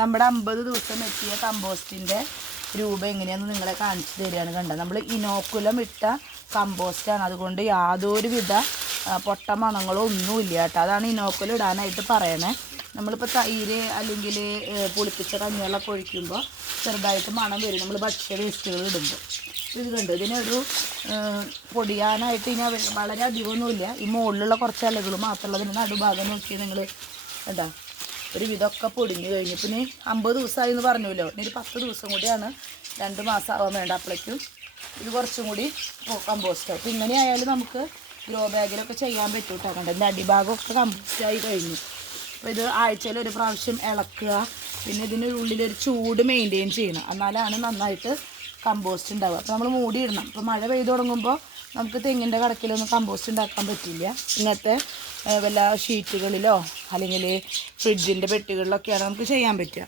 നമ്മുടെ 50 ദിവസം എത്തിയ കമ്പോസ്റ്റിൻ്റെ രൂപ എങ്ങനെയാണെന്ന് നിങ്ങളെ കാണിച്ചു തരികയാണ്. കണ്ടത് നമ്മൾ ഇനോക്കുലം ഇട്ട കമ്പോസ്റ്റാണ്. അതുകൊണ്ട് യാതൊരുവിധ പൊട്ട മണങ്ങളോ ഒന്നുമില്ല കേട്ടോ. അതാണ് ഇനോക്കുലം ഇടാനായിട്ട് പറയണേ. നമ്മളിപ്പോൾ തൈര് അല്ലെങ്കിൽ പുളിപ്പിച്ച കഞ്ഞിവെള്ളമൊക്കെ ഒഴിക്കുമ്പോൾ ചെറുതായിട്ട് മണം വരും നമ്മൾ ഭക്ഷ്യ വേസ്റ്റുകൾ ഇടുമ്പോൾ. ഇത് കണ്ടു, ഇതിനൊരു പൊടിയാനായിട്ട് ഇനി വളരെ അധികമൊന്നുമില്ല. ഈ മുകളിലുള്ള കുറച്ച് ഇലകൾ മാത്രമുള്ളതിന് നടുഭാഗം നോക്കി നിങ്ങൾ കേട്ടോ. ഒരു വിധമൊക്കെ പൊടിഞ്ഞ് കഴിഞ്ഞു. പിന്നെ 50 ദിവസമായി എന്ന് പറഞ്ഞല്ലോ. ഇനി ഒരു 10 ദിവസം കൂടിയാണ്, 2 മാസം ആവാൻ വേണ്ട. അപ്പോഴേക്കും ഇത് കുറച്ചും കൂടി കമ്പോസ്റ്റ് ആവും. അപ്പോൾ ഇങ്ങനെ ആയാലും നമുക്ക് ഗ്രോ ബാഗിലൊക്കെ ചെയ്യാൻ പറ്റും കേട്ടോ. കണ്ടോ, ഇതിൻ്റെ അടിഭാഗമൊക്കെ കമ്പോസ്റ്റായി കഴിഞ്ഞു. അപ്പോൾ ഇത് ആഴ്ചയിൽ ഒരു പ്രാവശ്യം ഇളക്കുക. പിന്നെ ഇതിൻ്റെ ഉള്ളിലൊരു ചൂട് മെയിൻറ്റെയിൻ ചെയ്യണം, എന്നാലാണ് നന്നായിട്ട് കമ്പോസ്റ്റ് ഉണ്ടാവുക. അപ്പോൾ നമ്മൾ മൂടിയിടണം. ഇപ്പോൾ മഴ പെയ്ത് തുടങ്ങുമ്പോൾ നമുക്ക് തെങ്ങിൻ്റെ കടക്കിലൊന്നും കമ്പോസ്റ്റ് ഉണ്ടാക്കാൻ പറ്റില്ല. ഇങ്ങനത്തെ വല്ല ഷീറ്റുകളിലോ അല്ലെങ്കിൽ ഫ്രിഡ്ജിൻ്റെ പെട്ടികളിലൊക്കെയാണ് നമുക്ക് ചെയ്യാൻ പറ്റുക.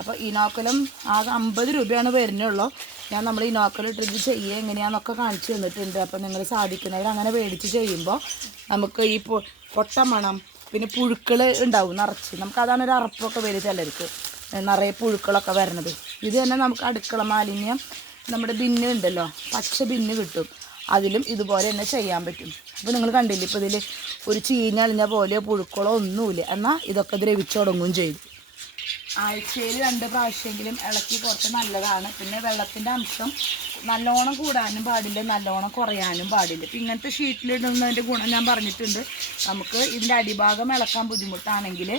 അപ്പോൾ ഇനോക്കുലം ആകെ 50 രൂപയാണ് വരുന്നുള്ളൂ. ഞാൻ നമ്മൾ ഇനോക്കുലം ഇട്ടിട്ട് ചെയ്യുക എങ്ങനെയാണെന്നൊക്കെ കാണിച്ചു തന്നിട്ടുണ്ട്. അപ്പോൾ നിങ്ങൾ സാധിക്കുന്നവർ അങ്ങനെ മേടിച്ച് ചെയ്യുമ്പോൾ നമുക്ക് ഈ പൊട്ട മണം പിന്നെ പുഴുക്കൾ ഉണ്ടാവും നിറച്ച്. നമുക്കതാണ് ഒരു അറപ്പൊക്കെ വരും ചിലർക്ക്, നിറയെ പുഴുക്കളൊക്കെ വരണത്. ഇത് തന്നെ നമുക്ക് അടുക്കള മാലിന്യം നമ്മുടെ ബിന്ന് ഉണ്ടല്ലോ, പച്ച ബിന്ന് കിട്ടും, അതിലും ഇതുപോലെ തന്നെ ചെയ്യാൻ പറ്റും. അപ്പോൾ നിങ്ങൾ കണ്ടില്ലേ, ഇപ്പോൾ ഇതിൽ ഒരു ചീഞ്ഞളിഞ്ഞ പോലെ പുഴുക്കളോ ഒന്നുമില്ല. എന്നാൽ ഇതൊക്കെ ദ്രവിച്ചു തുടങ്ങുകയും ചെയ്തു. ആഴ്ചയിൽ 2 പ്രാവശ്യമെങ്കിലും ഇളക്കി കുറച്ച് നല്ലതാണ്. പിന്നെ വെള്ളത്തിൻ്റെ അംശം നല്ലോണം കൂടാനും പാടില്ല, നല്ലോണം കുറയാനും പാടില്ല. ഇപ്പം ഇങ്ങനത്തെ ഷീറ്റിലിടുന്നതിൻ്റെ ഗുണം ഞാൻ പറഞ്ഞിട്ടുണ്ട്. നമുക്ക് ഇതിൻ്റെ അടിഭാഗം ഇളക്കാൻ ബുദ്ധിമുട്ടാണെങ്കിൽ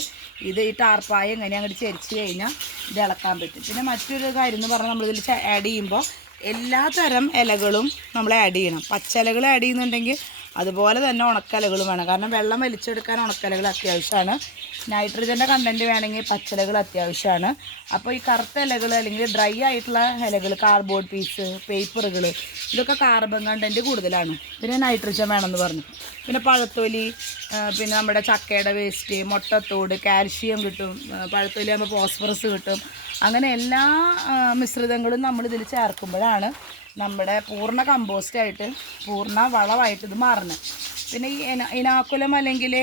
ഇത് ഈ ടാർപ്പായ എങ്ങനെ അങ്ങോട്ട് ചരിച്ച് കഴിഞ്ഞാൽ ഇത് ഇളക്കാൻ പറ്റും. പിന്നെ മറ്റൊരു കാര്യം എന്ന് പറഞ്ഞാൽ നമ്മളിതിൽ ആഡ് ചെയ്യുമ്പോൾ എല്ലാ തരം ഇലകളും നമ്മൾ ആഡ് ചെയ്യണം. പച്ചിലകൾ ആഡ് ചെയ്യുന്നുണ്ടെങ്കിൽ അതുപോലെ തന്നെ ഉണക്കലകളും വേണം. കാരണം വെള്ളം വലിച്ചെടുക്കാൻ ഉണക്കലകൾ അത്യാവശ്യമാണ്. നൈട്രജൻ്റെ കണ്ടൻറ്റ് വേണമെങ്കിൽ പച്ചിലകൾ അത്യാവശ്യമാണ്. അപ്പോൾ ഈ കറുത്ത ഇലകൾ അല്ലെങ്കിൽ ഡ്രൈ ആയിട്ടുള്ള ഇലകൾ, കാർഡ്ബോർഡ് പീസ്, പേപ്പറുകൾ, ഇതൊക്കെ കാർബൺ കണ്ടൻറ്റ് കൂടുതലാണ്. പിന്നെ നൈട്രജൻ വേണമെന്ന് പറഞ്ഞു. പിന്നെ പഴത്തൊലി, പിന്നെ നമ്മുടെ ചക്കയുടെ വേസ്റ്റ്, മുട്ടത്തോട്, കാൽഷ്യം കിട്ടും. പഴത്തൊലി ആകുമ്പോൾ ഫോസ്ഫറസ് കിട്ടും. അങ്ങനെ എല്ലാ മിശ്രിതങ്ങളും നമ്മളിതിൽ ചേർക്കുമ്പോഴാണ് നമ്മുടെ പൂർണ്ണ കമ്പോസ്റ്റായിട്ട്, പൂർണ്ണ വളമായിട്ട് ഇത് മാറുന്നത്. പിന്നെ ഈ ഇനാക്കുലം അല്ലെങ്കിൽ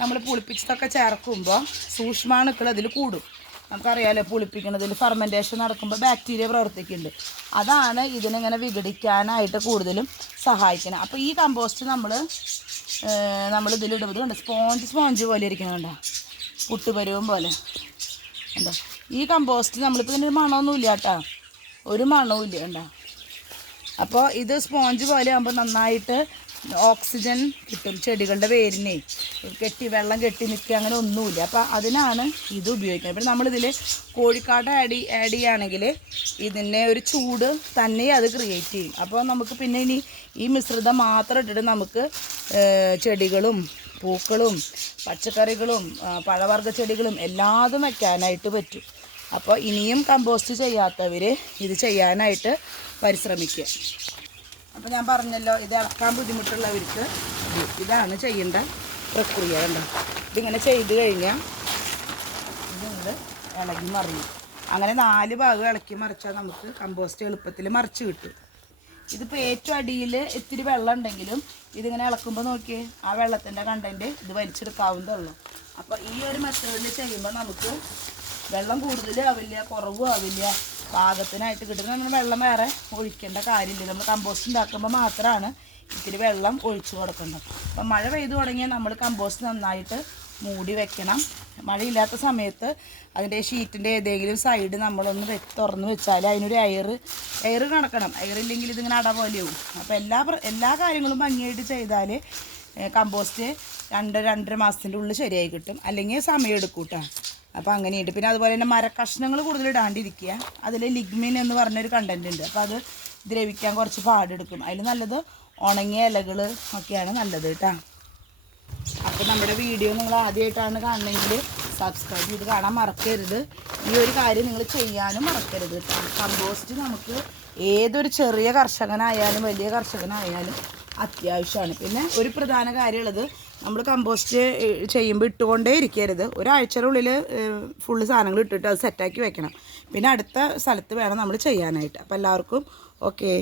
നമ്മൾ പുളിപ്പിച്ചതൊക്കെ ചേർക്കുമ്പോൾ സൂക്ഷ്മാണുക്കൾ അതിൽ കൂടും. നമുക്കറിയാമല്ലോ, പുളിപ്പിക്കുന്നതിൽ ഫെർമെൻറ്റേഷൻ നടക്കുമ്പോൾ ബാക്ടീരിയ പ്രവർത്തിക്കുന്നുണ്ട്. അതാണ് ഇതിനിങ്ങനെ വിഘടിക്കാനായിട്ട് കൂടുതലും സഹായിക്കുന്നത്. അപ്പോൾ ഈ കമ്പോസ്റ്റ് നമ്മളിതിലിടുന്നത് കണ്ട് സ്പോഞ്ച് പോലെ ഇരിക്കുന്നുണ്ടോ, പുട്ടുപരുവം പോലെ ഉണ്ടോ. ഈ കമ്പോസ്റ്റ് നമ്മളിപ്പോൾ ഇതിനൊരു മണമൊന്നുമില്ല കേട്ടോ, ഒരു മണവും ഇല്ല കണ്ടോ. അപ്പോൾ ഇത് സ്പോഞ്ച് പോലെ ആകുമ്പോൾ നന്നായിട്ട് ഓക്സിജൻ കിട്ടും ചെടികളുടെ വേരിനെ. വെള്ളം കെട്ടി നിൽക്കുക അങ്ങനെ ഒന്നുമില്ല. അപ്പോൾ അതിനാണ് ഇത് ഉപയോഗിക്കുന്നത്. പിന്നെ നമ്മളിതിൽ കോഴിക്കാട്ട ആഡ് ചെയ്യുകയാണെങ്കിൽ ഇതിനെ ഒരു ചൂട് തന്നെ അത് ക്രിയേറ്റ് ചെയ്യും. അപ്പോൾ നമുക്ക് പിന്നെ ഇനി ഈ മിശ്രിതം മാത്രം ഇട്ടിട്ട് നമുക്ക് ചെടികളും പൂക്കളും പച്ചക്കറികളും പഴവർഗ്ഗ ചെടികളും എല്ലാതും വയ്ക്കാനായിട്ട് പറ്റും. അപ്പോൾ ഇനിയും കമ്പോസ്റ്റ് ചെയ്യാത്തവർ ഇത് ചെയ്യാനായിട്ട് പരിശ്രമിക്കുക. അപ്പോൾ ഞാൻ പറഞ്ഞല്ലോ, ഇത് ഇളക്കാൻ ബുദ്ധിമുട്ടുള്ളവർക്ക് ഇതാണ് ചെയ്യേണ്ട പ്രക്രിയ. കണ്ടോ, ഇതിങ്ങനെ ചെയ്ത് കഴിഞ്ഞാൽ ഇതിങ്ങനെ ഇളകി മറിയും. അങ്ങനെ 4 ഭാഗം ഇളക്കി മറിച്ചാൽ നമുക്ക് കമ്പോസ്റ്റ് എളുപ്പത്തിൽ മറിച്ച് കിട്ടും. ഇതിപ്പോൾ ഏറ്റവും അടിയിൽ ഇത്തിരി വെള്ളം ഉണ്ടെങ്കിലും ഇതിങ്ങനെ ഇളക്കുമ്പോൾ നോക്കിയേ, ആ വെള്ളത്തിൻ്റെ കണ്ടൻറ്റ് ഇത് വലിച്ചെടുക്കാവുന്നതുള്ളൂ. അപ്പോൾ ഈ ഒരു മെത്തേഡിൽ ചെയ്യുമ്പോൾ നമുക്ക് വെള്ളം കൂടുതലും ആവില്ല, കുറവും ആവില്ല, പാകത്തിനായിട്ട് കിട്ടും. നമ്മൾ വെള്ളം വേറെ ഒഴിക്കേണ്ട കാര്യമില്ല. നമ്മൾ കമ്പോസ്റ്റ് ഉണ്ടാക്കുമ്പോൾ മാത്രമാണ് ഇത്തിരി വെള്ളം ഒഴിച്ചു കൊടുക്കേണ്ടത്. അപ്പം മഴ പെയ്തു തുടങ്ങിയാൽ നമ്മൾ കമ്പോസ്റ്റ് നന്നായിട്ട് മൂടി വെക്കണം. മഴയില്ലാത്ത സമയത്ത് അതിൻ്റെ ഷീറ്റിൻ്റെ ഏതെങ്കിലും സൈഡ് നമ്മളൊന്ന് തുറന്ന് വെച്ചാൽ അതിനൊരു എയർ കണക്കണം. എയറില്ലെങ്കിൽ ഇതിങ്ങനെ അട പോലെയാവും. അപ്പോൾ എല്ലാ കാര്യങ്ങളും ഭംഗിയായിട്ട് ചെയ്താൽ കമ്പോസ്റ്റ് 2-2.5 മാസത്തിൻ്റെ ഉള്ളിൽ ശരിയായി കിട്ടും. അല്ലെങ്കിൽ സമയം എടുക്കും കേട്ടോ. അപ്പോൾ അങ്ങനെയുണ്ട്. പിന്നെ അതുപോലെ തന്നെ മരക്കഷ്ണങ്ങൾ കൂടുതൽ ഇടാണ്ടിരിക്കുക. അതിൽ ലിഗ്മിൻ എന്ന് പറഞ്ഞൊരു കണ്ടൻറ്റ് ഉണ്ട്. അപ്പോൾ അത് ദ്രവിക്കാൻ കുറച്ച് പാടെടുക്കും. അതിൽ നല്ലത് ഉണങ്ങിയ ഇലകൾ ഒക്കെയാണ് നല്ലത് കേട്ടോ. അപ്പോൾ നമ്മുടെ വീഡിയോ നിങ്ങൾ ആദ്യമായിട്ടാണ് കാണണമെങ്കിൽ സബ്സ്ക്രൈബ് ചെയ്ത് കാണാൻ മറക്കരുത്. ഈ ഒരു കാര്യം നിങ്ങൾ ചെയ്യാനും മറക്കരുത് കേട്ടോ. കമ്പോസ്റ്റ് നമുക്ക് ഏതൊരു ചെറിയ കർഷകനായാലും വലിയ കർഷകനായാലും അത്യാവശ്യമാണ്. പിന്നെ ഒരു പ്രധാന കാര്യമുള്ളത്, നമ്മൾ കമ്പോസ്റ്റ് ചെയ്യുമ്പോൾ ഇട്ടുകൊണ്ടേ ഇരിക്കരുത്. ഒരാഴ്ചയുടെ ഫുള്ള് സാധനങ്ങൾ ഇട്ടിട്ട് അത് സെറ്റാക്കി വെക്കണം. പിന്നെ അടുത്ത സ്ഥലത്ത് വേണം നമ്മൾ ചെയ്യാനായിട്ട്. അപ്പോൾ എല്ലാവർക്കും ഓക്കേ.